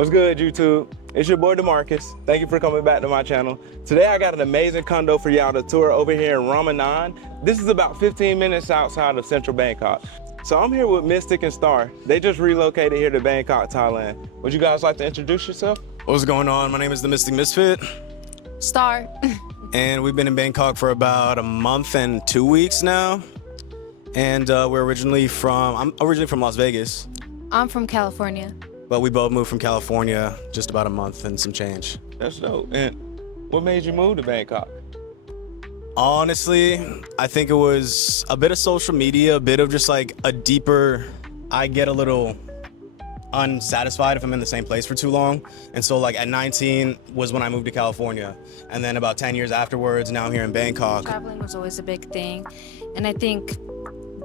What's good, YouTube? It's your boy DeMarcus. Thank you for coming back to my channel. Today I got an amazing condo for y'all to tour over here in Ramanan. This is about 15 minutes outside of central Bangkok. So I'm here with Mystic and Star. They just relocated here to Bangkok, Thailand. Would you guys like to introduce yourself? What's going on? My name is the Mystic Misfit. Star. And we've been in Bangkok for about a month and 2 weeks now. And I'm originally from Las Vegas. I'm from California. But we both moved from California just about a month and some change. That's dope. And what made you move to Bangkok? Honestly, I think it was a bit of social media, a bit of just like a deeper, I get a little unsatisfied if I'm in the same place for too long. And so like at 19 was when I moved to California. And then about 10 years afterwards, now I'm here in Bangkok. Traveling was always a big thing. And I think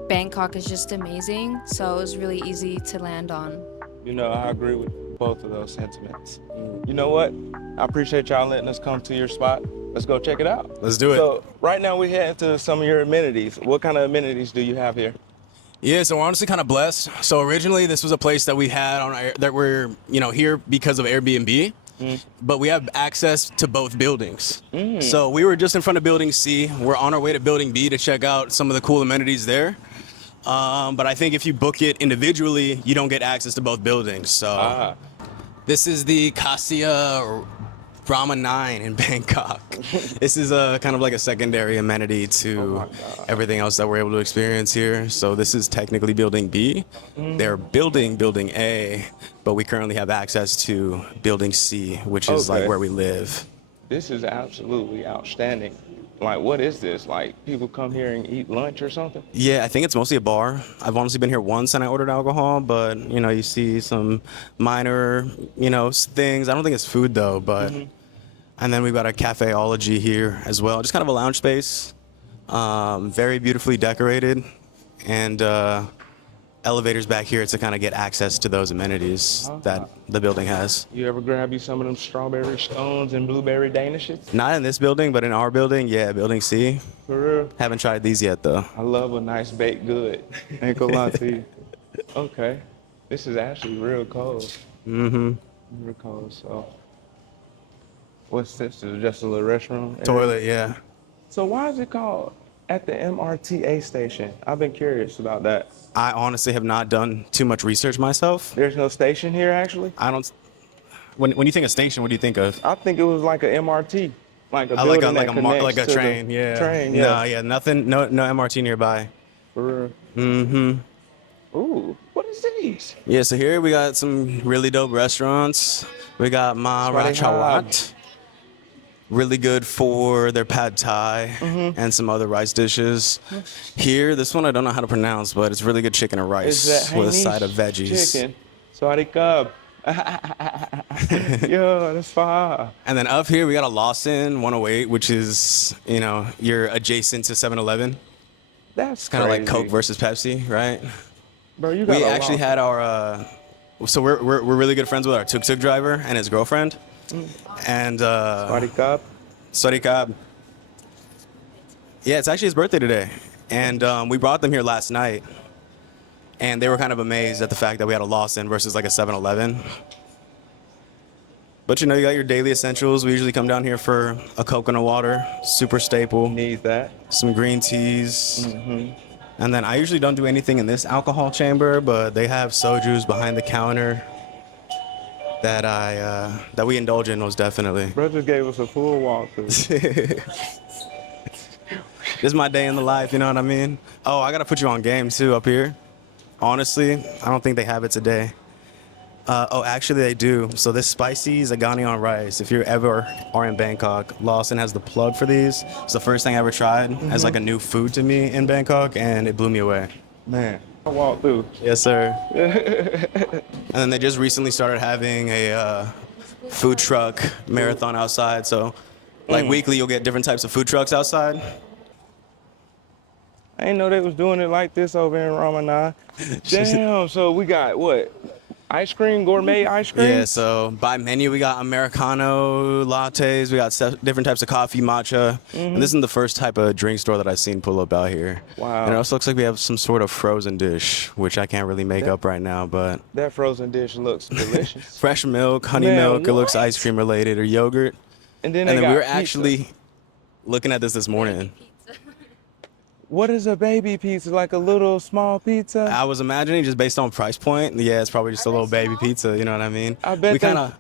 Bangkok is just amazing. So it was really easy to land on. You know, I agree with both of those sentiments. You know what? I appreciate y'all letting us come to your spot. Let's go check it out. Let's do it. So right now we head into some of your amenities. What kind of amenities do you have here? Yeah, so we're honestly kind of blessed. So originally this was a place that we had that we're, here because of Airbnb. But we have access to both buildings. So we were just in front of building C. We're on our way to building B to check out some of the cool amenities there. But I think if you book it individually, you don't get access to both buildings. So this is the Cassia Brahma 9 in Bangkok. This is kind of like a secondary amenity to everything else that we're able to experience here. So this is technically building B. They're building building A, but we currently have access to building C, which is like where we live. This is absolutely outstanding. Like, what is this? Like, people come here and eat lunch or something? Yeah, I think it's mostly a bar. I've honestly been here once and I ordered alcohol, but you see some minor, things. I don't think it's food though, but and then we've got a cafeology here as well. Just kind of a lounge space, very beautifully decorated, and elevators back here to kind of get access to those amenities that the building has. You ever grab you some of them strawberry scones and blueberry danishes? Not in this building, but in our building, yeah, building C. For real? Haven't tried these yet though. I love a nice baked good. Ain't gonna lie to you. Okay. This is actually real cold. Real cold, so. What's this? Is it just a little restroom? Toilet, yeah. So why is it called at the MRTA station? I've been curious about that. I honestly have not done too much research myself. There's no station here, actually? I don't. When you think of station, what do you think of? I think it was like a MRT, like a building like a train, yeah. Train, yeah. No, yeah, nothing, no MRT nearby. For real. Ooh, what is these? Yeah, so here we got some really dope restaurants. We got Ma Rachawat. Really good for their pad thai and some other rice dishes. Here, this one I don't know how to pronounce, but it's really good chicken and rice with a side of veggies. Chicken. Sorry, cub. Yo, that's fire. And then up here we got a Lawson 108, which is, you're adjacent to 7-Eleven. That's kind of like Coke versus Pepsi, right? Bro, you got we actually had our, so we're really good friends with our tuk-tuk driver and his girlfriend. And Sorry, cub. Sorry, cub. Yeah, it's actually his birthday today. And we brought them here last night. And they were kind of amazed at the fact that we had a Lawson versus like a 7-Eleven. But you got your daily essentials. We usually come down here for a coconut water, super staple. Need that. Some green teas. And then I usually don't do anything in this alcohol chamber, but they have sojus behind the counter that we indulge in most definitely. Bro just gave us a full walkthrough. This is my day in the life, you know what I mean? Oh, I gotta put you on game too up here. Honestly, I don't think they have it today. Actually they do. So this spicy Zagani on rice, if you ever are in Bangkok, Lawson has the plug for these. It's the first thing I ever tried as like a new food to me in Bangkok, and it blew me away. Man, I walked through. Yes, sir. And then they just recently started having a food truck marathon outside. So like weekly you'll get different types of food trucks outside. I didn't know they was doing it like this over in Ramanan. Damn, so we got what? ice cream, gourmet ice cream. Yeah, so by menu, we got Americano lattes, we got different types of coffee, matcha. And this isn't the first type of drink store that I've seen pull up out here. Wow. And it also looks like we have some sort of frozen dish, which I can't really make up right now, but That frozen dish looks delicious. fresh milk, honey Man, milk, it looks what? ice cream related or yogurt. And then And they then we got were pizza. actually looking at this morning. What is a baby pizza? Like a little small pizza? I was imagining just based on price point, yeah, it's probably just a little baby pizza, you know what I mean? I bet we kind of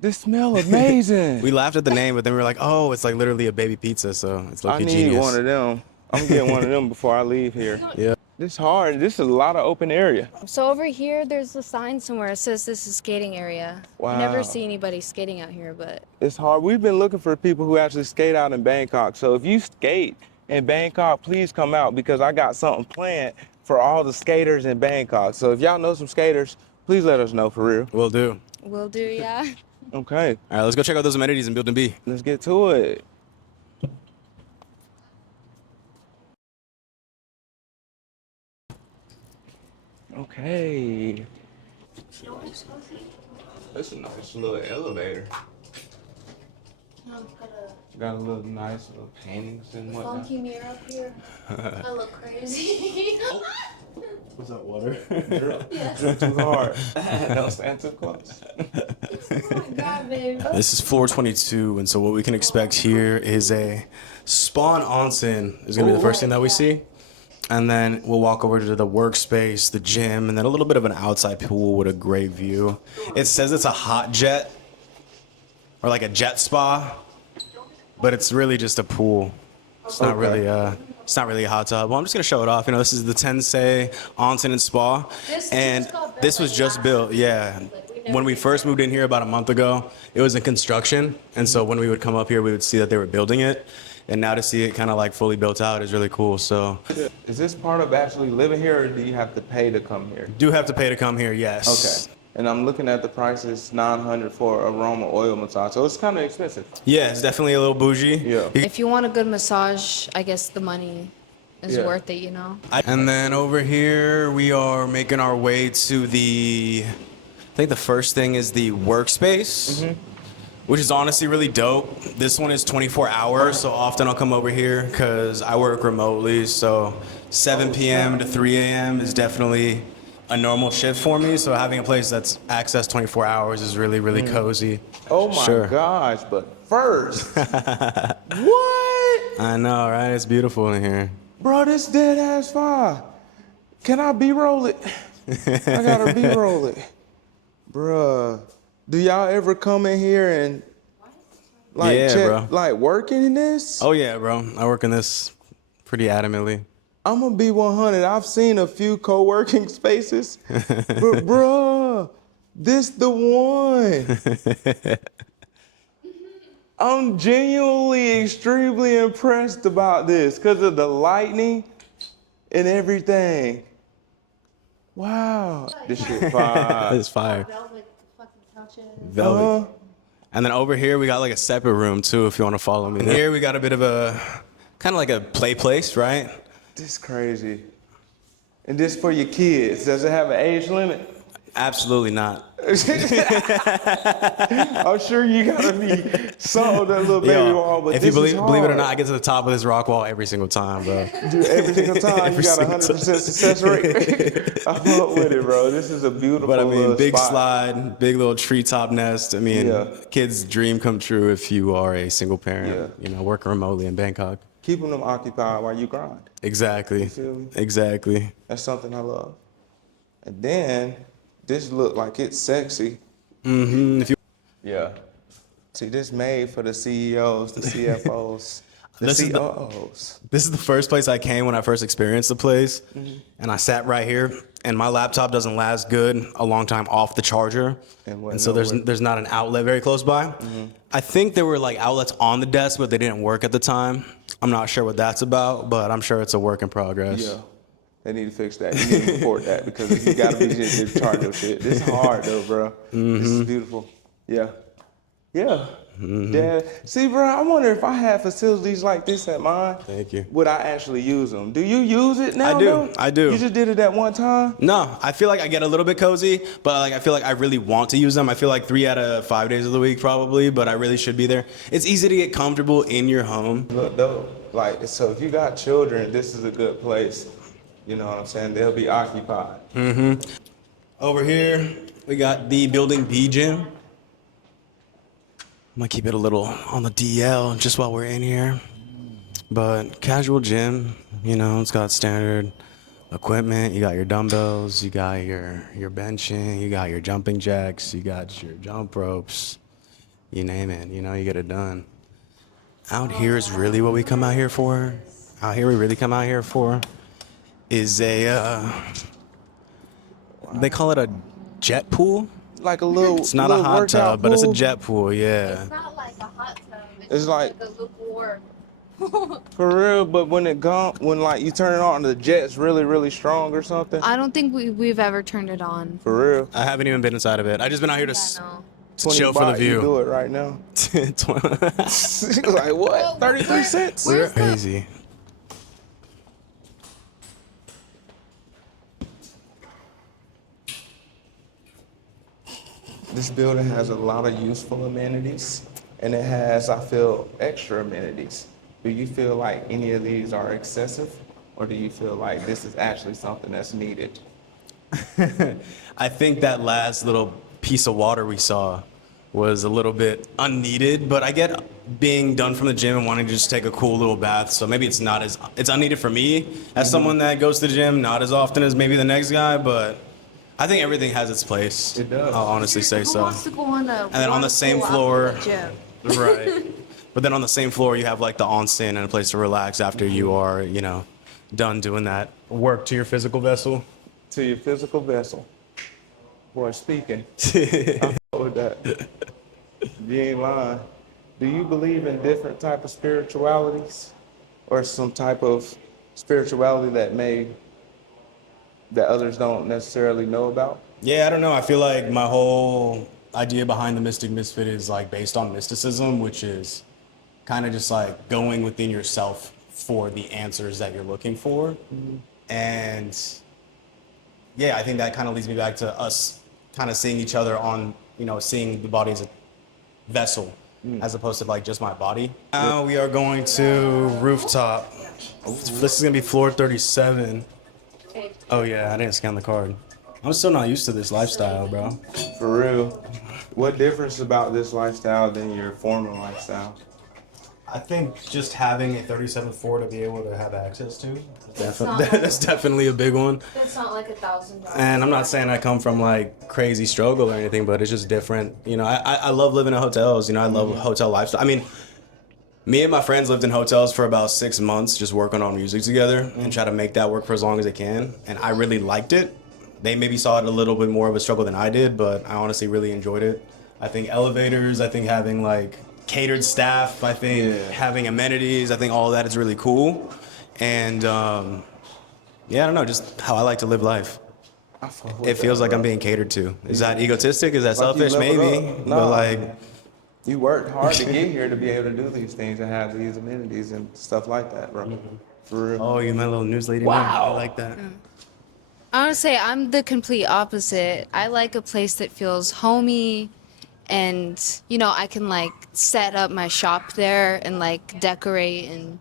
This smell amazing. we laughed at the name, but then we were like, oh, it's like literally a baby pizza, so it's I like need genius. one of them. I'm getting one of them before I leave here. Yeah. This hard. This is a lot of open area. So over here, there's a sign somewhere that says this is skating area. Wow. I never see anybody skating out here, but It's hard. We've been looking for people who actually skate out in Bangkok. So if you skate in Bangkok, please come out because I got something planned for all the skaters in Bangkok. So if y'all know some skaters, please let us know for real. Will do. will do, yeah. Okay, All right, let's go check out those amenities in Building B. let's get to it. Okay. That's a nice little elevator. Got a little nice little paintings and whatnot. Funky mirror up here. I look crazy. What's that, water? Drip too hard. Don't stand too close. Oh my god, babe. This is floor 22, and so what we can expect here is a spa and onsen is going to be the first thing that we see. And then we'll walk over to the workspace, the gym, and then a little bit of an outside pool with a great view. It says it's a hot jet, or like a jet spa, but it's really just a pool. It's not really a hot tub. Well, I'm just gonna show it off. You know, this is the Tensei Onsen and Spa, and this was just built. Yeah, when we first moved in here about a month ago, it was in construction, and so when we would come up here, we would see that they were building it, and now to see it kind of like fully built out is really cool. So, Is this part of actually living here, or do you have to pay to come here? do have to pay to come here, yes. Okay. And I'm looking at the prices, $900 for aroma oil massage. So it's kind of expensive. Yeah, it's definitely a little bougie. Yeah. If you want a good massage, I guess the money is Yeah. worth it, you know? And then over here, we are making our way to I think the first thing is the workspace, which is honestly really dope. This one is 24 hours, so often I'll come over here because I work remotely. So 7 p.m. to 3 a.m. is definitely a normal shift for me. So having a place that's accessed 24 hours is really, really cozy. Oh my Sure. gosh, but first, what? I know, right? It's beautiful in here. Bro, this dead ass fire. Can I B-roll it? I gotta B-roll it. Bruh, do y'all ever come in here and like Yeah, check, bro. like working in this? Oh yeah, bro. I work in this pretty adamantly. I'm gonna be 100. I've seen a few co-working spaces, but bruh, this the one. I'm genuinely extremely impressed about this because of the lighting and everything. Wow, this shit fire. It's fire. Velvet fucking couches. Velvet. Uh-huh. And then over here, we got like a separate room too, if you want to follow me. Here, we got a bit of a, kind of like a play place, right? This crazy. And this for your kids. Does it have an age limit? Absolutely not. I'm sure you gotta be sold that little baby Yo, wall, but if this you is believe it or hard. not, I get to the top of this rock wall every single time, bro. Dude, every single time you got a Every 100% single success rate. I fuck with it, bro. This is a beautiful But I mean, little big spot. slide, big little treetop nest. I mean, Yeah. kids' dream come true if you are a single parent, Yeah. you know, working remotely in Bangkok. Keeping them occupied while you grind. Exactly. feel me? Exactly. That's something I love. And then this look like it's sexy. If you Yeah. See, this made for the CEOs, the CFOs, the This is the- COOs. This is the first place I came when I first experienced the place, Mm-hmm. and I sat right here. And my laptop doesn't last good a long time off the charger, And what, and so nowhere? there's not an outlet very close by. Mm-hmm. I think there were like outlets on the desk, but they didn't work at the time. I'm not sure what that's about, but I'm sure it's a work in progress. Yeah. They need to fix that. You need to report that because you gotta be just in charge of shit. This is hard though, bro. This is beautiful. Yeah. Yeah. Yeah. See, bro, I wonder if I had facilities like this at mine. Thank you. Would I actually use them? Do you use it now? I do. Though? I do. You just did it at one time? No, I feel like I get a little bit cozy, but like I feel like I really want to use them. I feel like 3 out of 5 days of the week probably, but I really should be there. It's easy to get comfortable in your home. Look, though, like, so if you got children, this is a good place. You know what I'm saying? They'll be occupied. Over here, we got the Building B gym. I'm gonna keep it a little on the DL just while we're in here. But casual gym, you know, it's got standard equipment. You got your dumbbells, you got your benching, you got your jumping jacks, you got your jump ropes, you name it, you know, you get it done. Out here is really what we come out here for. Out here, we really come out here for is a, they call it a jet pool. Like a little. It's not a little hot workout tub, but it's a pool. jet pool, yeah. It's not like a hot tub. It's like a lukewarm. for real, but when when like you turn it on, the jet's really, really strong or something. I don't think we've ever turned it on. For real. I haven't even been inside of it. I just been out here to No. to chill for the baht, you view. do it right now. Like what? 33 cents? We're crazy. This building has a lot of useful amenities, and it has, I feel, extra amenities. Do you feel like any of these are excessive, or do you feel like this is actually something that's needed? I think that last little piece of water we saw was a little bit unneeded, but I get being done from the gym and wanting to just take a cool little bath. So maybe it's unneeded for me as someone that goes to the gym, not as often as maybe the next guy, but I think everything has its place. It does. I'll honestly say Who so. wants to go on a And then on the same water floor, pool after the gym? right. But then on the same floor, you have like the onsen and a place to relax after you are, you know, done doing that work to your physical vessel. To your physical vessel. Boy, speaking. I fuck with that. You ain't lying. Do you believe in different type of spiritualities, or some type of spirituality that others don't necessarily know about? Yeah, I don't know. I feel like my whole idea behind the Mystic Misfit is like based on mysticism, which is kind of just like going within yourself for the answers that you're looking for. And yeah, I think that kind of leads me back to us kind of seeing each other on, you know, seeing the body as a vessel as opposed to like just my body. Now we are going to rooftop. This is gonna be floor 37. Oh yeah, I didn't scan the card. I'm still not used to this lifestyle, bro. For real. What difference about this lifestyle than your former lifestyle? I think just having a 37th floor to be able to have access to, not like- that's definitely a big one. That's not like $1,000. And I'm not saying I come from like crazy struggle or anything, but it's just different. You know, I love living in hotels. You know, I love hotel lifestyle. I mean, me and my friends lived in hotels for about 6 months, just working on music together and try to make that work for as long as they can. And I really liked it. They maybe saw it a little bit more of a struggle than I did, but I honestly really enjoyed it. I think elevators, I think having like catered staff, I think having amenities, I think all of that is really cool. And yeah, I don't know, just how I like to live life. I fuck with It feels that, like bro. I'm being catered to. Is that egotistic? Is that Like you selfish? leveled Maybe. up. But Nah. like, You worked hard to get here to be able to do these things and have these amenities and stuff like that, bro. For real. oh, you my little news lady. Wow. I like that. I want to say I'm the complete opposite. I like a place that feels homey, and you know I can like set up my shop there and like decorate, and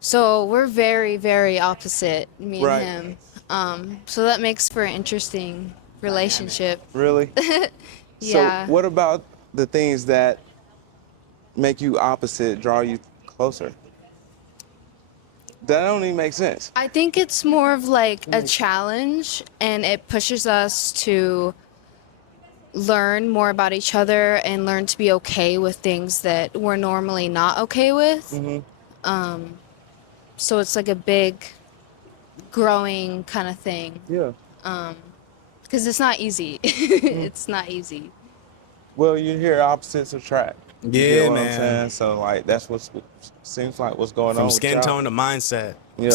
so we're very, very opposite, me Right. and him. So that makes for an interesting relationship. Really? Yeah. So what about the things that make you opposite draw you closer? That don't even make sense. I think it's more of like a challenge, and it pushes us to learn more about each other and learn to be okay with things that we're normally not okay with. So it's like a big growing kind of thing, Yeah. because it's not easy. It's not easy. Well, you hear opposites attract. You Yeah, get what man. I'm saying? So like that's what seems like what's going on. From with skin y'all. tone to mindset. Yeah.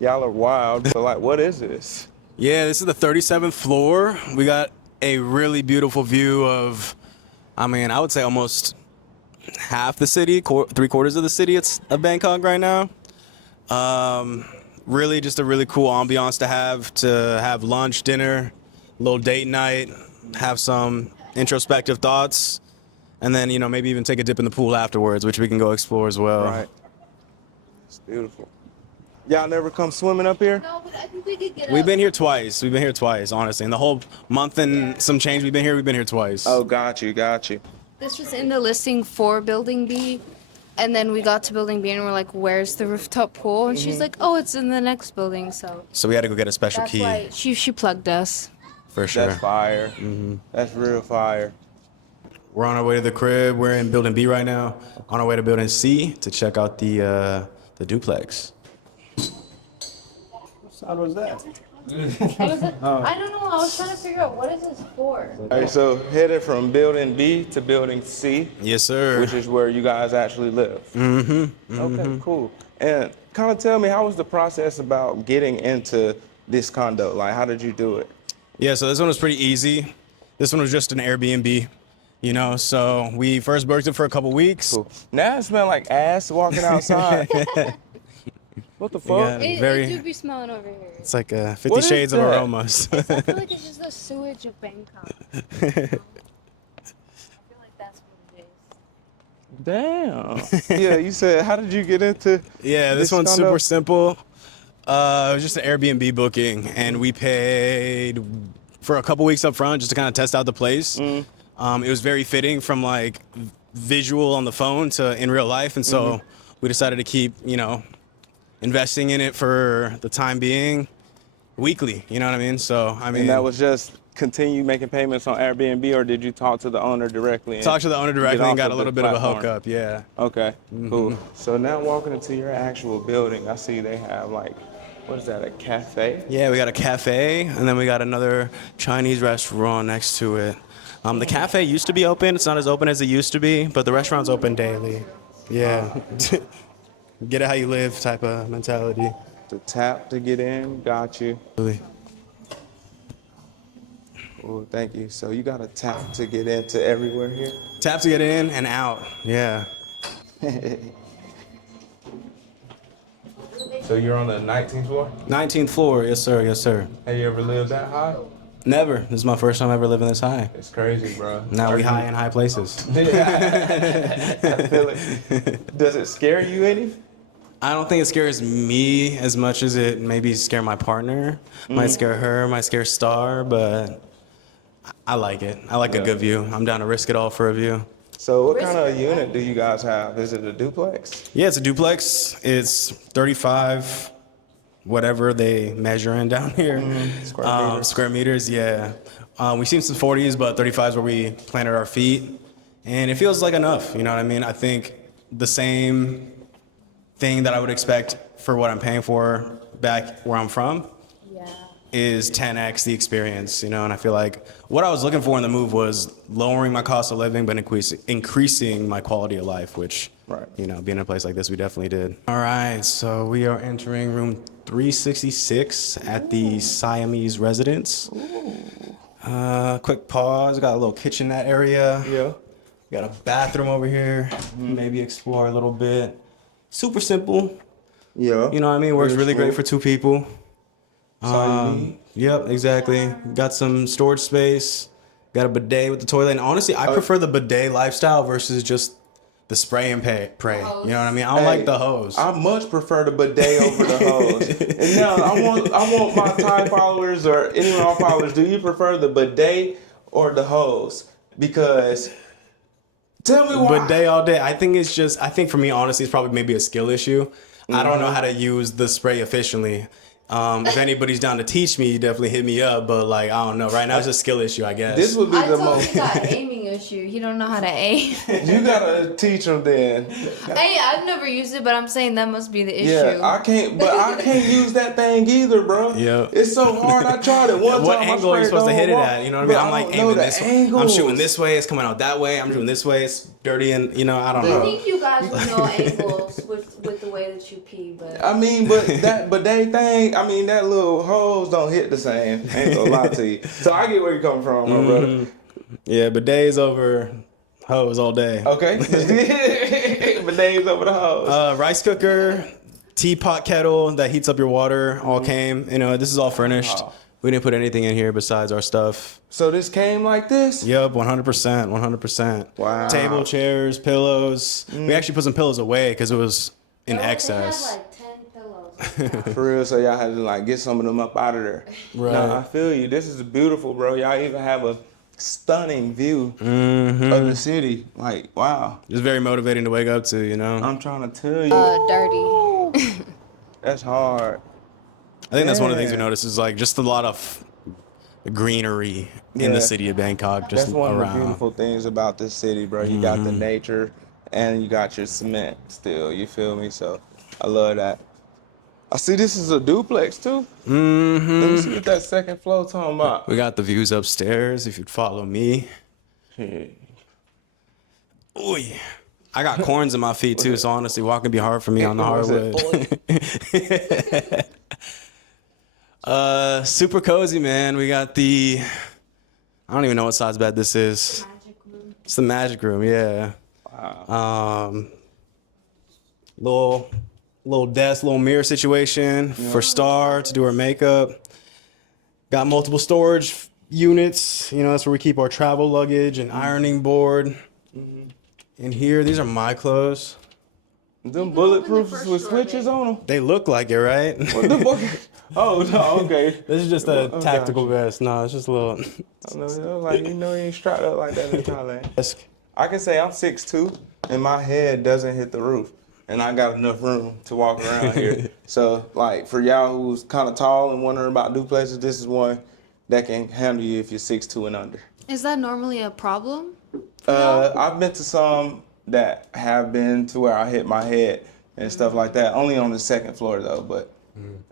Y'all are wild, but like, what is this? Yeah, this is the 37th floor. We got a really beautiful view of, I mean, I would say almost half the city, 3/4 of the city of Bangkok right now. Really just a really cool ambiance to have lunch, dinner, a little date night, have some introspective thoughts, and then, maybe even take a dip in the pool afterwards, which we can go explore as well. Right. It's beautiful. Y'all never come swimming up here? No, but I think we could get We've been here twice. We've been here twice, honestly. In the whole month and some change we've been here twice. Oh, got you. This was in the listing for Building B. And then we got to Building B and we're like, where's the rooftop pool? And she's like, oh, it's in the next building. So we had to go get a special that's key. why she plugged us. For sure. That's fire. That's real fire. We're on our way to the crib. We're in Building B right now. On our way to Building C to check out the duplex. What sound was that? I don't know. I was trying to figure out what is this for. All right, so headed from Building B to Building C. Yes, sir. Which is where you guys actually live. Okay, cool. And kind of tell me, how was the process about getting into this condo? Like, how did you do it? Yeah, so this one was pretty easy. This one was just an Airbnb, so we first booked it for a couple weeks. Cool. Now it smells like ass walking outside. What the fuck? Yeah. It do be smelling over here. It's like 50 What is shades of that? aromas. I feel like it's just the sewage of Bangkok. I feel like that's what it is. Damn. Yeah, you said, how did you get into Yeah, this one's condo? super simple. It was just an Airbnb booking, and we paid for a couple weeks up front just to kind of test out the place. It was very fitting from like visual on the phone to in real life, and so we decided to keep, investing in it for the time being weekly. You know what I mean? So, I mean, And that was just continue making payments on Airbnb, or did you talk to the owner directly? and talked to the owner directly get and off got of a the little bit of a platform? hookup. Yeah. Okay, cool. So now walking into your actual building, I see they have like, what is that, a cafe? Yeah, we got a cafe, and then we got another Chinese restaurant next to it. The cafe used to be open. It's not as open as it used to be, but the restaurant's open daily. Yeah. Get it how you live type of mentality. The tap to get in, got you. Really. Oh, thank you. So you got a tap to get into everywhere here? Tap to get in and out. Yeah. So you're on the 19th floor? 19th floor. Yes, sir. Yes, sir. Have you ever lived that high? Never. This is my first time ever living this high. It's crazy, bro. Now we high in high places. I feel it. Does it scare you any? I don't think it scares me as much as it maybe scare my partner. Might scare her, might scare Star, but I like it. I like a good view. I'm down to risk it all for a view. So what kind of unit do you guys have? Is it a duplex? Yeah, it's a duplex. It's 35, whatever they measure in down here. Square meters, yeah. We've seen some 40s, but 35 is where we planted our feet. And it feels like enough, you know what I mean? I think the same thing that I would expect for what I'm paying for back where I'm from is 10x the experience, and I feel like what I was looking for in the move was lowering my cost of living, but increasing my quality of life, which, being in a place like this, we definitely did. All right, so we are entering room 366 at the Siamese residence. Quick pause, got a little kitchenette area. Yeah. Got a bathroom over here, maybe explore a little bit. Super simple. Yeah. You know what I mean? Works really great for two people. Siamese. Yep, exactly. Got some storage space. Got a bidet with the toilet. And honestly, I prefer the bidet lifestyle versus just the spray and pray. You know what I mean? I don't like the hose. I much prefer the bidet over the hose. And now I want my Thai followers or any of my followers, do you prefer the bidet or the hose? Because tell me why. Bidet all day. I think for me, honestly, it's probably maybe a skill issue. I don't know how to use the spray efficiently. If anybody's down to teach me, definitely hit me up. But I don't know. Right now, it's a skill issue, I guess. This would be I the told most. you got an aiming issue. You don't know how to aim. You gotta teach them then. Hey, I've never used it, but I'm saying that must be the issue. Yeah, I can't use that thing either, bro. Yeah. It's so hard. I tried it one What time. angle are you supposed to hit it at? You know what I mean? I'm like aiming this way. I'm shooting this way. It's coming out that way. I'm doing this way. It's dirty, and I don't I know. think you guys would know angles with the way that you pee, but I mean, but that bidet thing, that little hose don't hit the same. I ain't gonna lie to you. So I get where you're coming from, my brother. Yeah, bidets over Hose all day. Okay. Bidets over the hose. Rice cooker, teapot kettle that heats up your water all came. You know, this is all furnished. Wow. We didn't put anything in here besides our stuff. So this came like this? Yep, 100%, 100%. Wow. Table, chairs, pillows. We actually put some pillows away because it was in They excess. have like 10 pillows. For real, so y'all had to like get some of them up out of there. Right. No, I feel you. This is beautiful, bro. Y'all even have a stunning view of the city. Like, wow. It's very motivating to wake up to, you know? I'm trying to tell you. Dirty. That's hard. I think that's one of the things we Yeah. noticed is like just a lot of greenery in Yeah. the city of Bangkok, just That's one of the around. beautiful things about this city, bro. You got the nature and you got your cement still. You feel me? So I love that. I see this is a duplex too. Let me see what that second floor talking about. We got the views upstairs if you'd follow me. Shit. Ooh, I got corns in my feet too, so honestly, walking be hard for me on the What was it? hardwood. Super cozy, man. We got I don't even know what size bed this is. Magic room. It's the magic room, yeah. Wow. Little desk, little mirror situation for Star to do her makeup. Got multiple storage units. You know, that's where we keep our travel luggage and ironing board. In here, these are my clothes. Them open the bulletproof first with drawer, switches babe. on them. They look like it, right? What the fuck? Oh no, okay. This is just a Oh, tactical gotcha. vest. No, it's just a little I know, like you ain't strapped up like that in Thailand. desk. I can say I'm 6'2", and my head doesn't hit the roof, and I got enough room to walk around here. So, like, for y'all who's kind of tall and wondering about duplexes, this is one that can handle you if you're 6'2" and under. Is that normally a problem? for y'all? I've been to some that have been to where I hit my head and stuff like that. Only on the second floor though, but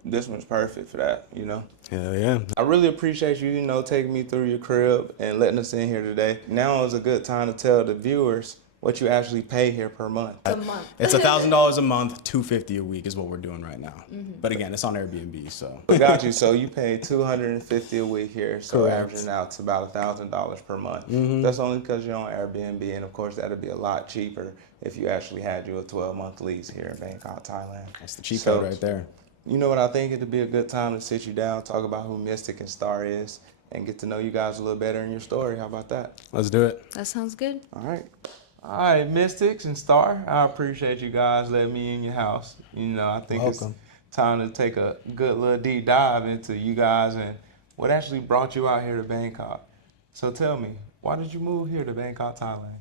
this one's perfect for that. You know. Hell yeah. I really appreciate you, taking me through your crib and letting us in here today. Now is a good time to tell the viewers what you actually pay here per month. A month. It's $1,000 a month, $250 a week is what we're doing right now. But again, it's on Airbnb, so. We got you. So you pay $250 a week here, so Correct. averaging out to about $1,000 per month. That's only because you're on Airbnb, and of course that'd be a lot cheaper if you actually had you a 12-month lease here in Bangkok, Thailand. That's the cheat So- code right there. You know what, I think it'd be a good time to sit you down, talk about who Mystic and Star is, and get to know you guys a little better in your story. How about that? Let's do it. That sounds good. All right. All right, Mystics and Star, I appreciate you guys letting me in your house. I think Welcome. it's time to take a good little deep dive into you guys and what actually brought you out here to Bangkok. So tell me, why did you move here to Bangkok, Thailand?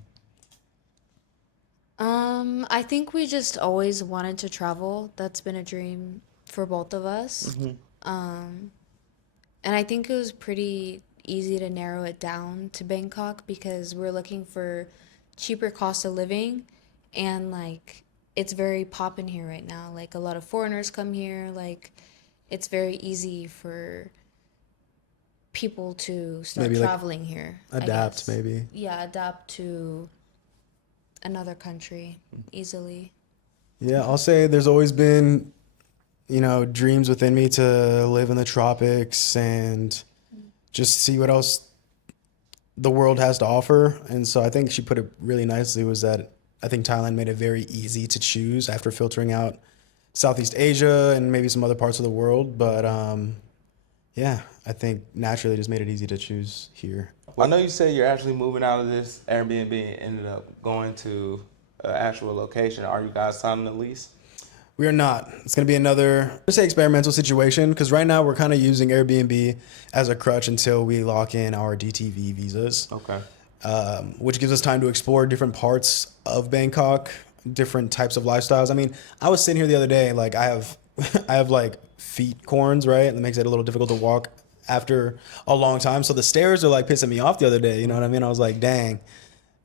I think we just always wanted to travel. That's been a dream for both of us. And I think it was pretty easy to narrow it down to Bangkok because we're looking for cheaper cost of living and like it's very poppin' here right now. Like a lot of foreigners come here. Like it's very easy for people to start Maybe, like, traveling here. I Adapt, guess. maybe. Yeah, adapt to another country easily. Yeah, I'll say there's always been, dreams within me to live in the tropics and just see what else the world has to offer. And so I think she put it really nicely was that I think Thailand made it very easy to choose after filtering out Southeast Asia and maybe some other parts of the world. But yeah, I think naturally just made it easy to choose here. I know you said you're actually moving out of this Airbnb and ended up going to an actual location. Are you guys signing a lease? We are not. It's going to be another, let's say, experimental situation because right now we're kind of using Airbnb as a crutch until we lock in our DTV visas, Okay. which gives us time to explore different parts of Bangkok, different types of lifestyles. I mean, I was sitting here the other day, like I have like feet corns, right? And it makes it a little difficult to walk after a long time. So the stairs are like pissing me off the other day. You know what I mean? I was like, dang.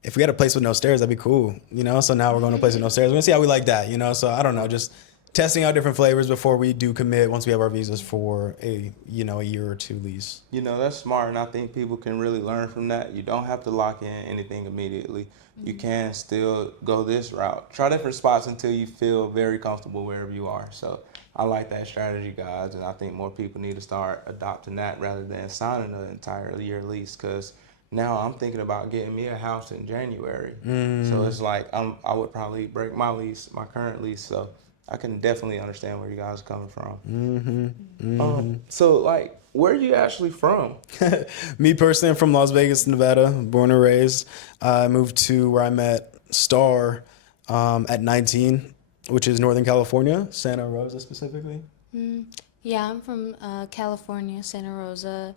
If we had a place with no stairs, that'd be cool, So now we're going to a place with no stairs. We're gonna see how we like that, So I don't know, just testing out different flavors before we do commit once we have our visas for a year or two lease. That's smart, and I think people can really learn from that. You don't have to lock in anything immediately. You can still go this route. Try different spots until you feel very comfortable wherever you are. So I like that strategy, guys, and I think more people need to start adopting that rather than signing an entire year lease because now I'm thinking about getting me a house in January. So it's like I would probably break my lease, my current lease. So I can definitely understand where you guys are coming from. So like, where are you actually from? Me personally, I'm from Las Vegas, Nevada, born and raised. I moved to where I met Star at 19, which is Northern California, Santa Rosa specifically. Yeah, I'm from California, Santa Rosa.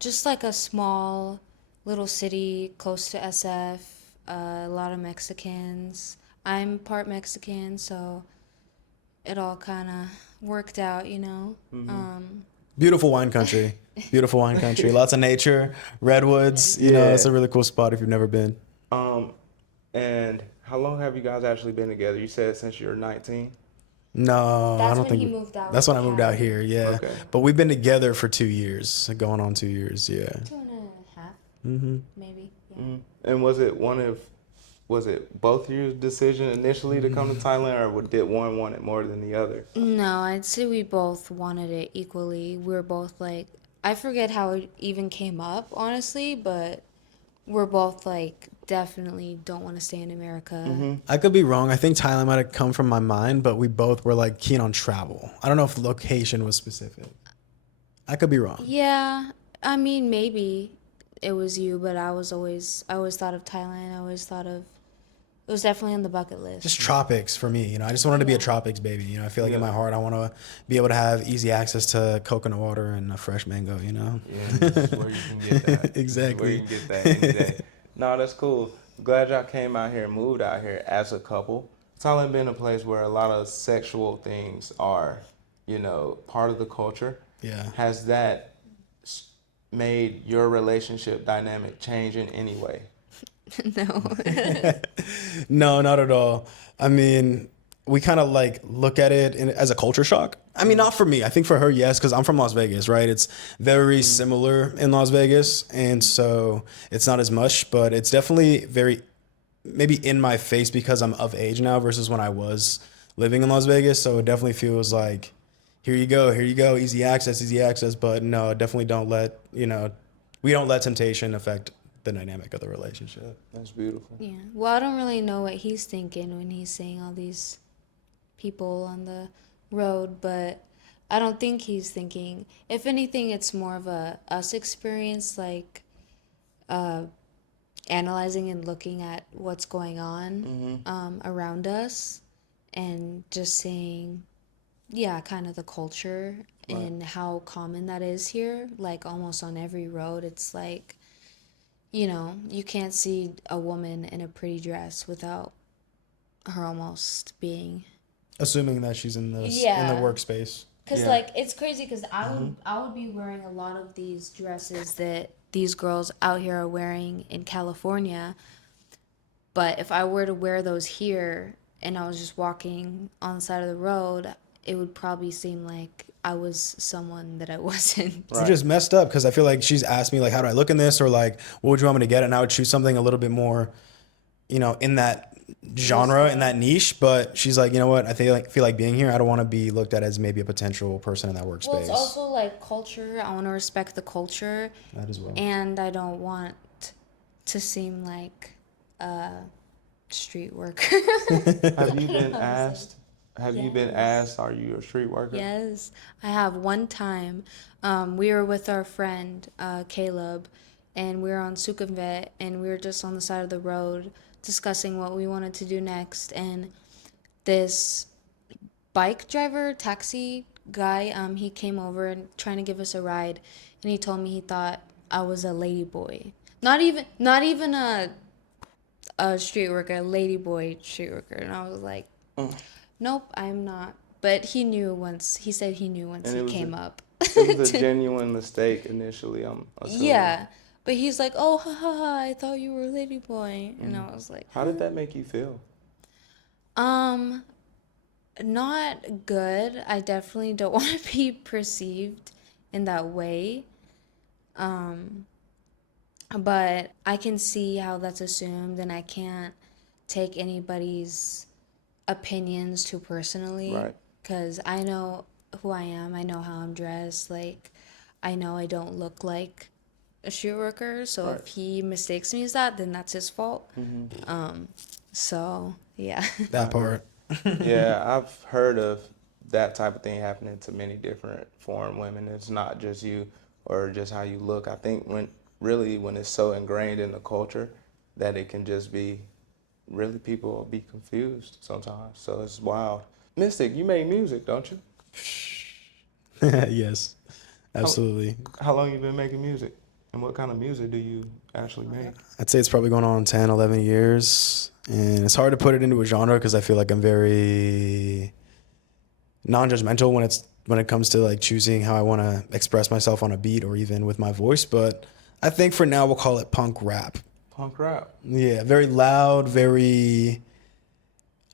Just like a small little city close to SF. A lot of Mexicans. I'm part Mexican, so it all kind of worked out, you know. Beautiful wine country. Beautiful wine country. Lots of nature, redwoods. You know, Yeah. it's a really cool spot if you've never been. And how long have you guys actually been together? You said since you were 19? No, That's I don't when think he moved out that's when I with moved out Harry. here. Yeah, Okay. but we've been together for 2 years, going on 2 years. Yeah. 2.5, maybe. Yeah. And was it both your decision initially to come to Thailand, or did one want it more than the other? No, I'd say we both wanted it equally. We were both like, I forget how it even came up, honestly, but we're both like, definitely don't want to stay in America. I could be wrong. I think Thailand might have come from my mind, but we both were like keen on travel. I don't know if location was specific. I could be wrong. Yeah, I mean, maybe it was you, but I always thought of Thailand. I always thought of, it was definitely on the bucket list. Just tropics for me, you know. I just wanted to be a tropics baby, you know. I feel like in my heart, I want to be able to have easy access to coconut water and a fresh mango, you know. Yeah, this is where you can get that. Exactly. This is where you can get that any day. No, that's cool. Glad y'all came out here and moved out here as a couple. Thailand been a place where a lot of sexual things are, you know, part of the culture. Yeah. Has that made your relationship dynamic change in any way? No. No, not at all. I mean, we kind of like look at it as a culture shock. I mean, not for me. I think for her, yes, because I'm from Las Vegas, right? It's very similar in Las Vegas, and so it's not as much, but it's definitely very maybe in my face because I'm of age now versus when I was living in Las Vegas. So it definitely feels like, here you go, easy access. But no, definitely don't let, you know, we don't let temptation affect the dynamic of the relationship. That's beautiful. Yeah. Well, I don't really know what he's thinking when he's seeing all these people on the road, but I don't think he's thinking. If anything, it's more of a us experience, like analyzing and looking at what's going on around us, and just seeing, yeah, kind of the culture and how common that is here. Like almost on every road, it's like, you know, you can't see a woman in a pretty dress without her almost being. Assuming that she's in this Yeah. in the workspace. Cause Yeah. like it's crazy. Cause I would be wearing a lot of these dresses that these girls out here are wearing in California. But if I were to wear those here and I was just walking on the side of the road, it would probably seem like I was someone that I wasn't. Which is messed up because I feel like she's asked me like, how do I look in this, or like, what would you want me to get? And I would choose something a little bit more, you know, in that genre, in that niche. But she's like, you know what? I feel like being here. I don't want to be looked at as maybe a potential person in that workspace. Well, it's also like culture. I want to respect the culture. That as well. And I don't want to seem like a street worker. Have you been asked? Have you been asked, are you a street worker? Yes, I have one time. We were with our friend Caleb, and we were on Sukhumvit, and we were just on the side of the road discussing what we wanted to do next. And this bike driver, taxi guy, he came over and trying to give us a ride, and he told me he thought I was a lady boy. Not even a street worker, a lady boy street worker. And I was like, nope, I'm not. But he knew once. He said he knew once And he it came up. It was a genuine mistake initially, I'm assuming. Yeah, but he's like, oh, ha ha ha, I thought you were a lady boy, and I was like, How did that make you feel? not good. I definitely don't want to be perceived in that way. But I can see how that's assumed, and I can't take anybody's opinions too personally. Right. Because I know who I am. I know how I'm dressed. Like, I know I don't look like a street worker, so Right. if he mistakes me as that, then that's his fault. So yeah. That part. Yeah, I've heard of that type of thing happening to many different foreign women. It's not just you or just how you look. I think when it's so ingrained in the culture that it can just be really people will be confused sometimes. So it's wild. Mystic, you make music, don't you? Yes, absolutely. How long you been making music? And what kind of music do you actually make? I'd say it's probably going on 10, 11 years. And it's hard to put it into a genre because I feel like I'm very non-judgmental when it comes to like choosing how I want to express myself on a beat or even with my voice. But I think for now we'll call it punk rap. Punk rap. Yeah, very loud, very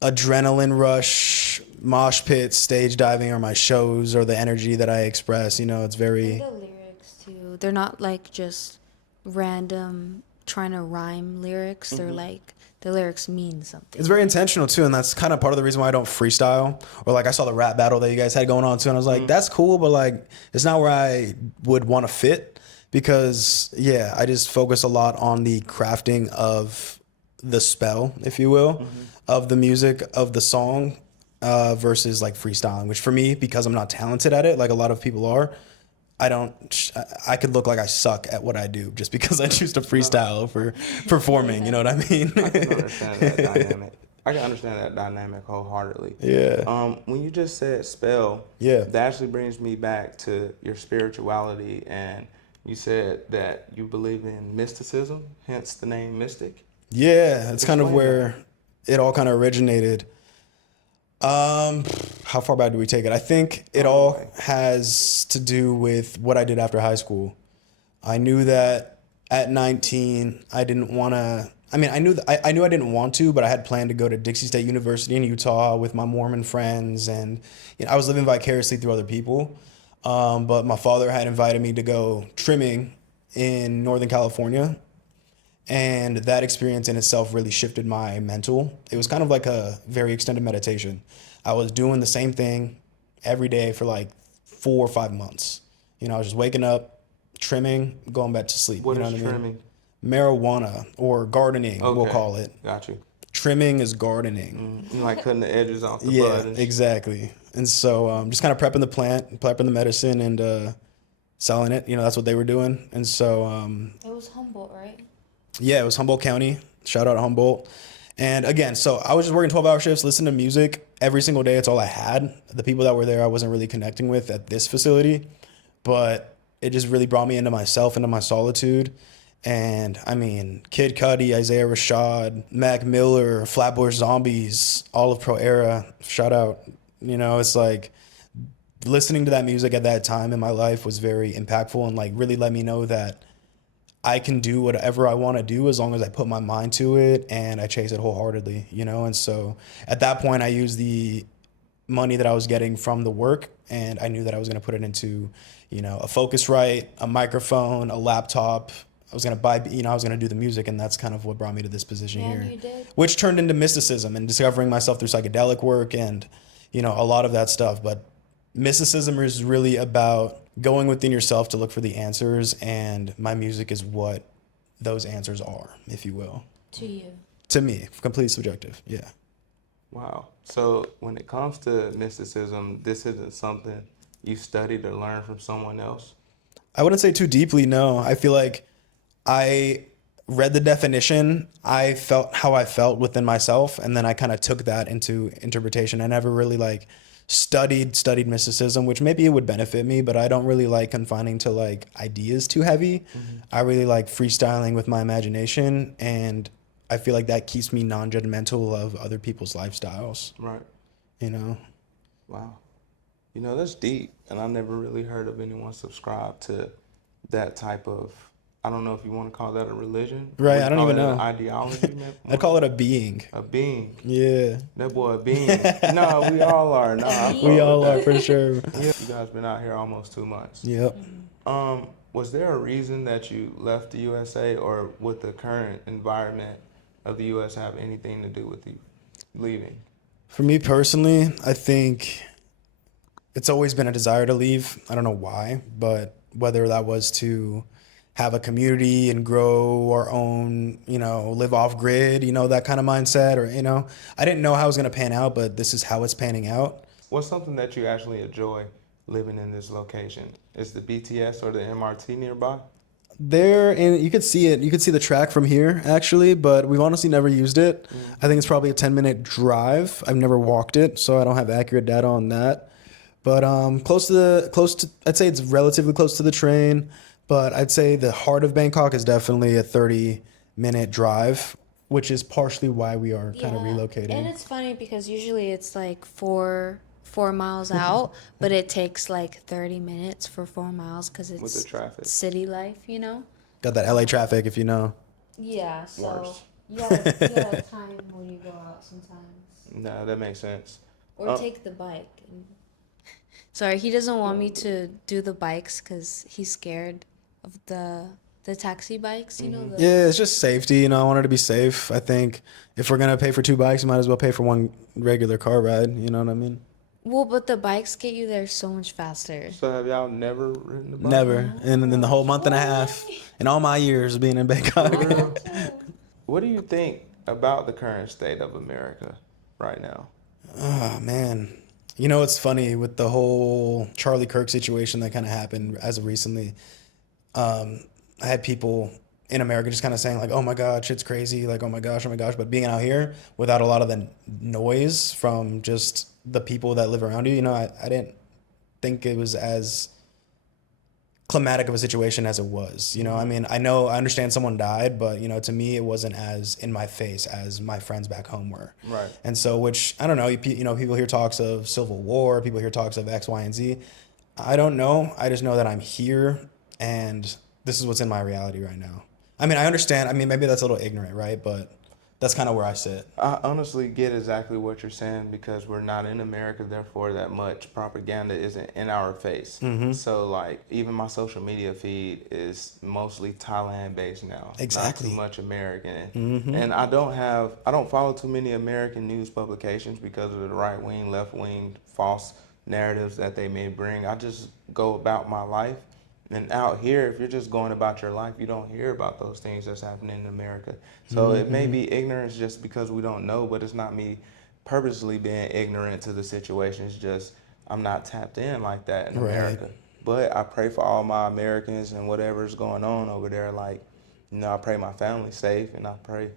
adrenaline rush, mosh pit, stage diving are my shows or the energy that I express. You know, it's very... The lyrics too, they're not like just random trying to rhyme lyrics. They're like the lyrics mean something. It's very intentional too, and that's kind of part of the reason why I don't freestyle. Or like I saw the rap battle that you guys had going on too, and I was like, that's cool, but like it's not where I would want to fit because yeah, I just focus a lot on the crafting of the spell, if you will, of the music of the song versus like freestyling, which for me, because I'm not talented at it, like a lot of people are, I could look like I suck at what I do just because I choose to freestyle for performing. You know what I mean? I can understand that dynamic. I can understand that dynamic wholeheartedly. Yeah. When you just said spell, Yeah. that actually brings me back to your spirituality, and you said that you believe in mysticism, hence the name Mystic. Yeah, it's kind of Explain where it all kind of originated. How far back do we take it? I think it all has to do with what I did after high school. I knew that at 19, I didn't want to. I mean, I knew I didn't want to, but I had planned to go to Dixie State University in Utah with my Mormon friends, and you know, I was living vicariously through other people. But my father had invited me to go trimming in Northern California. And that experience in itself really shifted my mental. It was kind of like a very extended meditation. I was doing the same thing every day for like 4 or 5 months. You know, I was just waking up, trimming, going back to sleep. What you know is what I mean? trimming? Marijuana or gardening, we'll Okay. call it. Got you. Trimming is gardening. You like cutting the edges off the Yeah, bud. And exactly. And so just kind of prepping the plant, prepping the medicine, and selling it. You know, that's what they were doing. And so It was Humboldt, right? yeah, it was Humboldt County. Shout out to Humboldt. And again, so I was just working 12-hour shifts, listening to music every single day. It's all I had. The people that were there, I wasn't really connecting with at this facility, but it just really brought me into myself, into my solitude. And I mean, Kid Cudi, Isaiah Rashad, Mac Miller, Flatbush Zombies, all of Pro Era, shout out. You know, it's like listening to that music at that time in my life was very impactful and like really let me know that I can do whatever I want to do as long as I put my mind to it and I chase it wholeheartedly, you know? And so at that point, I used the money that I was getting from the work and I knew that I was going to put it into, you know, a Focusrite, a microphone, a laptop. I was going to buy, you know, I was going to do the music, and that's kind of what brought me to this position here, you did. which turned into mysticism and discovering myself through psychedelic work and, you know, a lot of that stuff. But mysticism is really about going within yourself to look for the answers, and my music is what those answers are, if you will. To you. To me, completely subjective. Yeah. Wow. So when it comes to mysticism, this isn't something you studied or learned from someone else? I wouldn't say too deeply, no. I feel like I read the definition, I felt how I felt within myself, and then I kind of took that into interpretation. I never really like studied mysticism, which maybe it would benefit me, but I don't really like confining to like ideas too heavy. I really like freestyling with my imagination, and I feel like that keeps me non-judgmental of other people's lifestyles. Right. You know? Wow. You know, that's deep, and I never really heard of anyone subscribe to that type of, I don't know if you want to call that a religion. Right, Would you I don't call even it know. An ideology, man? I'd call it a being. A being. Yeah. That boy a being. No, we all are. No, I fuck We all with are that. for sure. You guys been out here almost 2 months. Yep. Was there a reason that you left the USA, or would the current environment of the US have anything to do with you leaving? For me personally, I think it's always been a desire to leave. I don't know why, but whether that was to have a community and grow our own, live off grid, that kind of mindset, or, I didn't know how it was going to pan out, but this is how it's panning out. What's something that you actually enjoy living in this location? Is the BTS or the MRT nearby? There, and you could see it. You could see the track from here, actually, but we've honestly never used it. I think it's probably a 10-minute drive. I've never walked it, so I don't have accurate data on that. But close to, I'd say it's relatively close to the train. But I'd say the heart of Bangkok is definitely a 30-minute drive, which is partially why we are kind of relocating. And it's funny because usually it's like 4 miles out, but it takes like 30 minutes for 4 miles because it's With the traffic. City life, Got that LA traffic, if you know. Yeah, so Worse. you gotta time when you go out sometimes. No, that makes sense. Or take the bike. Sorry, he doesn't want me to do the bikes because he's scared of the taxi bikes, Yeah, it's just safety. I want her to be safe. I think if we're going to pay for 2 bikes, we might as well pay for one regular car ride. You know what I mean? Well, but the bikes get you there so much faster. So have y'all never ridden the bike? Never. And in the whole month and a half, in all my years being in Bangkok. What do you think about the current state of America right now? Oh, man. It's funny with the whole Charlie Kirk situation that kind of happened as of recently. I had people in America just kind of saying like, oh my God, shit's crazy. Like, oh my gosh. But being out here without a lot of the noise from just the people that live around you, I didn't think it was as climatic of a situation as it was. I mean, I understand someone died, but to me it wasn't as in my face as my friends back home were. Right. And so, which I don't know, people hear talks of civil war, people hear talks of X, Y, and Z. I don't know. I just know that I'm here and this is what's in my reality right now. I mean, I understand. I mean, maybe that's a little ignorant, right? But that's kind of where I sit. I honestly get exactly what you're saying because we're not in America, therefore that much propaganda isn't in our face. So like even my social media feed is mostly Thailand based now. Exactly. Not too much American. And I don't follow too many American news publications because of the right wing, left wing, false narratives that they may bring. I just go about my life. And out here, if you're just going about your life, you don't hear about those things that's happening in America. So it may be ignorance just because we don't know, but it's not me purposely being ignorant to the situation. It's just I'm not tapped in like that in America. But I pray for all my Americans and whatever's going on over there. Like, I pray my family's safe and I pray,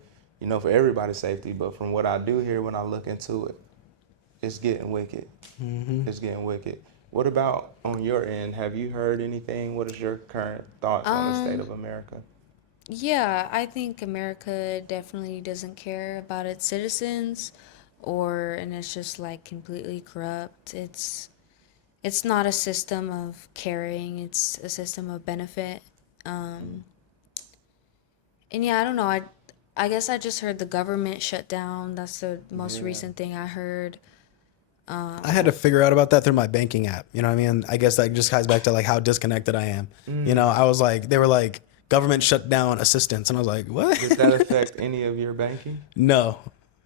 for everybody's safety. But from what I do here when I look into it, it's getting wicked. It's getting wicked. What about on your end? Have you heard anything? What is your current thoughts on the state of America? Yeah, I think America definitely doesn't care about its citizens, and it's just like completely corrupt. It's not a system of caring, it's a system of benefit. And yeah, I don't know. I guess I just heard the government shut down. That's the most recent thing I heard. I had to figure out about that through my banking app. You know what I mean? I guess that just ties back to like how disconnected I am. I was like, they were like, government shut down assistance. And I was like, what? Did that affect any of your banking? No,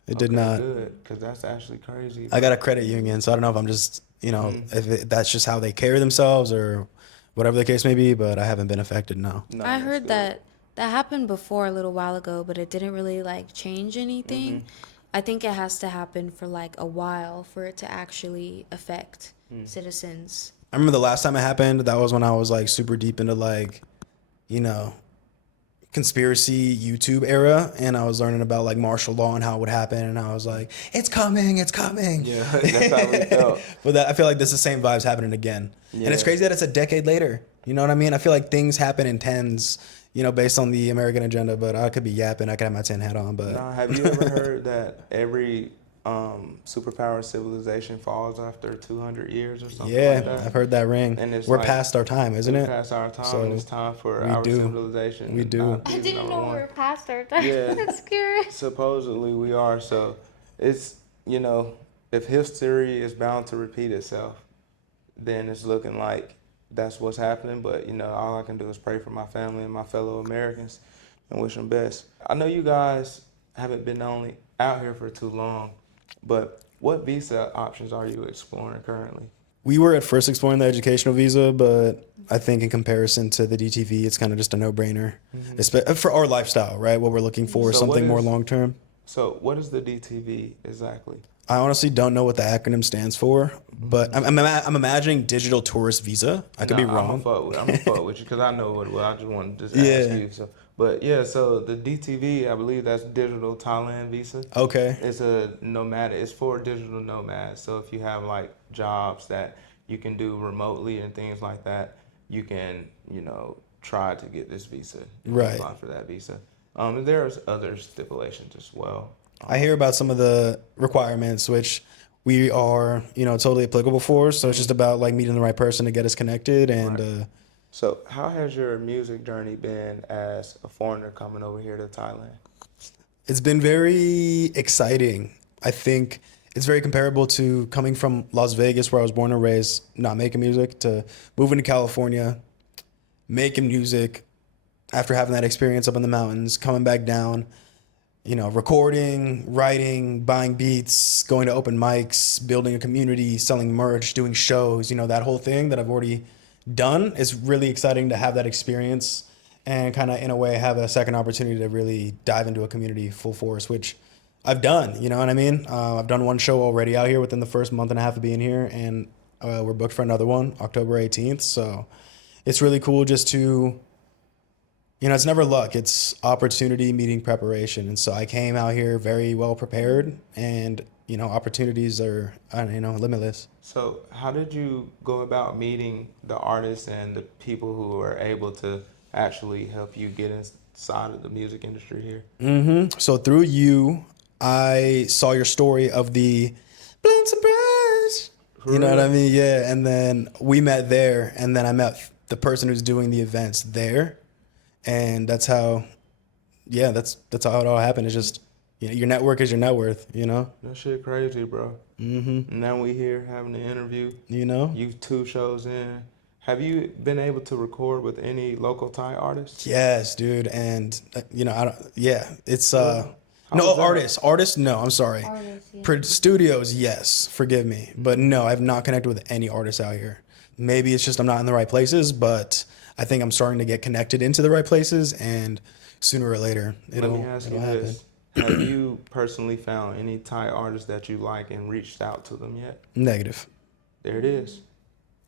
it did not. Good, because that's actually crazy. I got a credit union, so I don't know if I'm just, if that's just how they carry themselves or whatever the case may be, but I haven't been affected, no. I heard that happened before a little while ago, but it didn't really like change anything. I think it has to happen for like a while for it to actually affect citizens. I remember the last time it happened, that was when I was like super deep into like, conspiracy YouTube era, and I was learning about like martial law and how it would happen, and I was like, it's coming. Yeah, that's how we felt. But I feel like this is the same vibes happening again. Yeah. And it's crazy that it's a decade later. You know what I mean? I feel like things happen in tens, based on the American agenda, but I could be yapping. I could have my tin hat on, but... Now, have you ever heard that every superpower civilization falls after 200 years or something like that? I've heard that ring. And we're past our time, isn't it? We're past our time, so and it's time for our civilization. We do. I didn't know we were past our time. Yeah. That's scary. Supposedly we are, so it's, if history is bound to repeat itself, then it's looking like that's what's happening. But all I can do is pray for my family and my fellow Americans and wish them best. I know you guys haven't been only out here for too long, but what visa options are you exploring currently? We were at first exploring the educational visa, but I think in comparison to the DTV, it's kind of just a no-brainer. For our lifestyle, right? What we're looking for, So something what more is- long-term. So what is the DTV exactly? I honestly don't know what the acronym stands for, but I'm imagining digital tourist visa. I could be wrong. I'm gonna fuck with you because I know what. Well, I just want to just Yeah. ask you. So, but yeah, so the DTV, I believe that's digital Thailand visa. Okay. It's a nomadic. It's for digital nomads. So if you have like jobs that you can do remotely and things like that, you can try to get this visa. You can Right. apply for that visa. There's other stipulations as well. I hear about some of the requirements, which we are, totally applicable for. So it's just about like meeting the right person to get us connected. And So how has your music journey been as a foreigner coming over here to Thailand? it's been very exciting. I think it's very comparable to coming from Las Vegas, where I was born and raised, not making music, to moving to California, making music after having that experience up in the mountains, coming back down, recording, writing, buying beats, going to open mics, building a community, selling merch, doing shows, that whole thing that I've already done. It's really exciting to have that experience and kind of in a way have a second opportunity to really dive into a community full force, which I've done, you know what I mean? I've done one show already out here within the first month and a half of being here, and we're booked for another one, October 18th. So it's really cool just to, it's never luck. It's opportunity meeting preparation. And so I came out here very well prepared, and, opportunities are, limitless. So how did you go about meeting the artists and the people who are able to actually help you get inside of the music industry here? So through you, I saw your story of the blunt surprise. You know what I mean? Yeah. And then we met there, and then I met the person who's doing the events there. And that's how, that's how it all happened. It's just, your network is your net worth, That shit crazy, bro. Now we here having an interview. You 2 shows in. Have you been able to record with any local Thai artists? Yes, dude. And, it's, was no, that? artists, no, I'm sorry. Artists, yeah. Studios, yes, forgive me. But no, I've not connected with any artists out here. Maybe it's just I'm not in the right places, but I think I'm starting to get connected into the right places, and sooner or later, Let me ask you happen. this. Have you personally found any Thai artists that you like and reached out to them yet? Negative. There it is.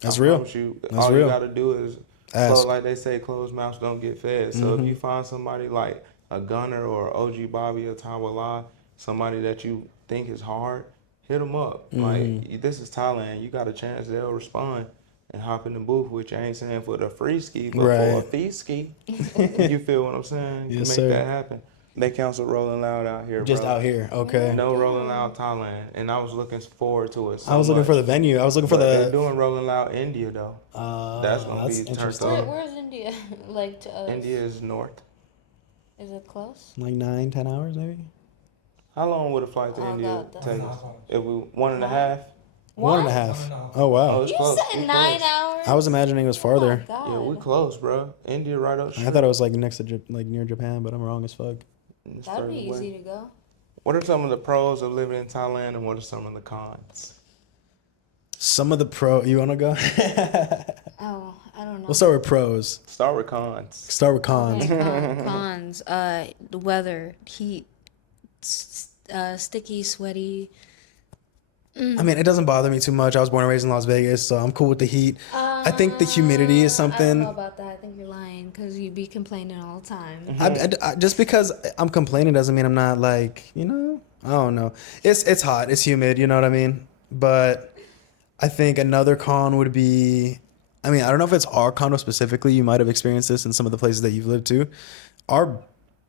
That's I real. promise you, That's all real. you got to do is, Ask. like they say, closed mouths don't get fed. So if you find somebody like a Gunner or OG Bobby or Tawala, somebody that you think is hard, hit them up. Like, this is Thailand. You got a chance, they'll respond and hop in the booth, which I ain't saying for the free ski, but for a Right. fee ski. You feel what I'm saying? You Yes, can make sir. that happen. They cancel Rolling Loud out here, Just bro. out here, okay. No Rolling Loud Thailand, and I was looking forward to it. So I was looking much. for the venue. I was looking for But they're the. doing Rolling Loud India though. That's gonna be turned interesting. up. Where's India? Like to us? India is north. Is it close? Like 9-10 hours, maybe. How long would a flight to Oh, India God, take us? If we 1.5? 1.5. Oh wow. it's You close. said We 9 close. hours? I was imagining it was farther. Oh, God. Yeah, we close, bro. India right up. I thought it was like next to like near Japan, but I'm wrong as fuck. That'd be easy to go. What are some of the pros of living in Thailand, and what are some of the cons? Some of the you wanna go? Oh, I don't know. We'll start with pros. Start with cons. Start with cons. Cons. The weather, heat, sticky, sweaty. I mean, it doesn't bother me too much. I was born and raised in Las Vegas, so I'm cool with the heat. I think the humidity is I don't know something. about that. I think you're lying because you be complaining all the time. Just because I'm complaining doesn't mean I'm not like, I don't know. It's hot. It's humid. You know what I mean? But I think another con would be, I mean, I don't know if it's our condo specifically. You might have experienced this in some of the places that you've lived to. Our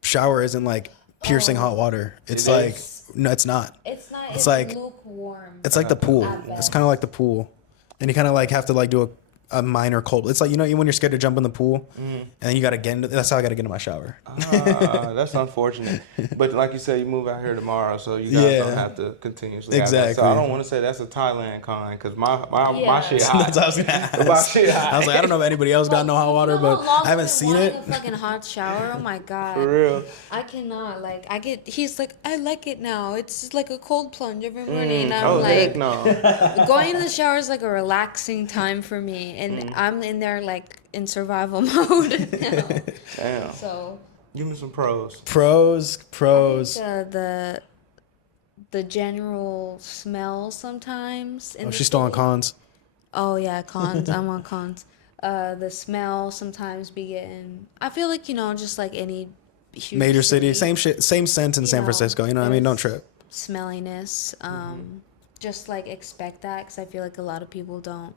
shower isn't like piercing hot water. It's It like, is. no, it's not. It's not. It's It's like- lukewarm. It's like the pool. At It's best. kind of like the pool. And you kind of like have to like do a minor cold. It's like, you know, when you're scared to jump in the pool and then you got to get into, that's how I got to get into my shower. That's unfortunate. But like you said, you move out here tomorrow, so you guys don't have to continuously have that. So Exactly. I don't want to say that's a Thailand con, because my Yeah. shit hot. That's what I was gonna ask. My shit hot. I was like, I don't know if anybody else got no hot water, You know but how long I haven't I've seen been it. wanting a fucking hot shower. Oh my god. For real. I cannot. Like, he's like, I like it now. It's just like a cold plunge every morning. And I'm Oh, heck like, no. going in the shower is like a relaxing time for me. And I'm in there like in survival mode now. Damn. So, Give me some pros. Pros. the general smell sometimes. In Oh, the she's still on city. cons. Oh yeah, cons. I'm on cons. The smell sometimes be getting. I feel like, you know, just like any huge Major city. Same shit. Same scent in San know, Francisco. You know what I mean? Don't there's trip. Smelliness. Just like expect that, because I feel like a lot of people don't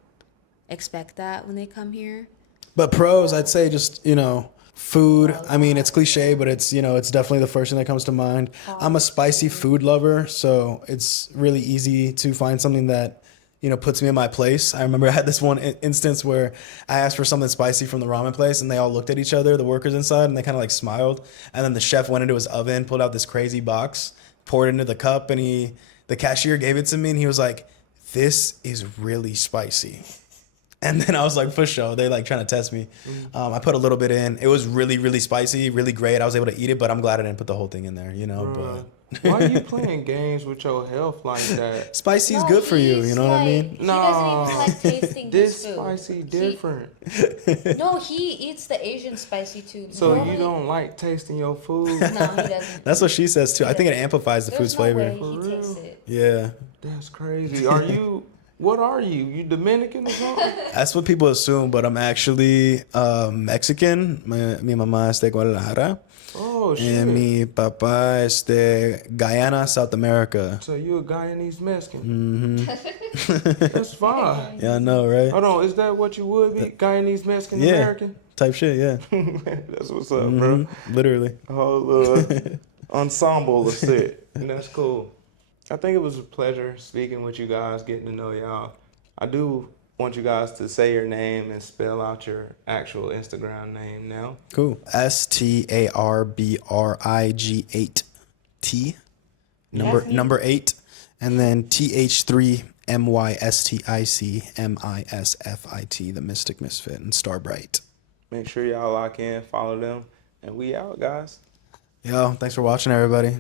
expect that when they come here. But pros, I'd say just, you know, food. I mean, it's cliche, but it's, you know, it's definitely the first thing that comes to mind. I'm a spicy food lover, so it's really easy to find something that, you know, puts me in my place. I remember I had this one instance where I asked for something spicy from the ramen place, and they all looked at each other, the workers inside, and they kind of like smiled. And then the chef went into his oven, pulled out this crazy box, poured it into the cup, and the cashier gave it to me, and he was like, "This is really spicy." And then I was like, for sure. They like trying to test me. I put a little bit in. It was really, really spicy, really great. I was able to eat it, but I'm glad I didn't put the whole thing in there, you know. But Why are you playing games with your health like that? spicy is No, good for you, he's you know what I mean? He doesn't even like tasting This his food. spicy different. No, he eats the Asian spicy too. So you Normally- don't like tasting your food? No, he doesn't. That's what she says too. I think it amplifies the There's food's no flavor. way he tastes it. Yeah. That's crazy. What are you? You Dominican or something? That's what people assume, but I'm actually Mexican. Mi mamá es de Guadalajara. Oh, shit. And mi papá es de Guyana, South America. So you a Guyanese Mexican? Mm-hmm. That's fine. Yeah, I know, right? Hold on, is that what you would be? Guyanese Mexican Yeah. American? Type shit, yeah. That's what's up, bro. Literally. A whole ensemble of shit. And that's cool. I think it was a pleasure speaking with you guys, getting to know y'all. I do want you guys to say your name and spell out your actual Instagram name now. Cool. STARBRIG8T. Number 8. And then TH3MYSTICMISFIT, the Mystic Misfit, and Starbright. Make sure y'all lock in, follow them, and we out, guys. Yo, thanks for watching, everybody.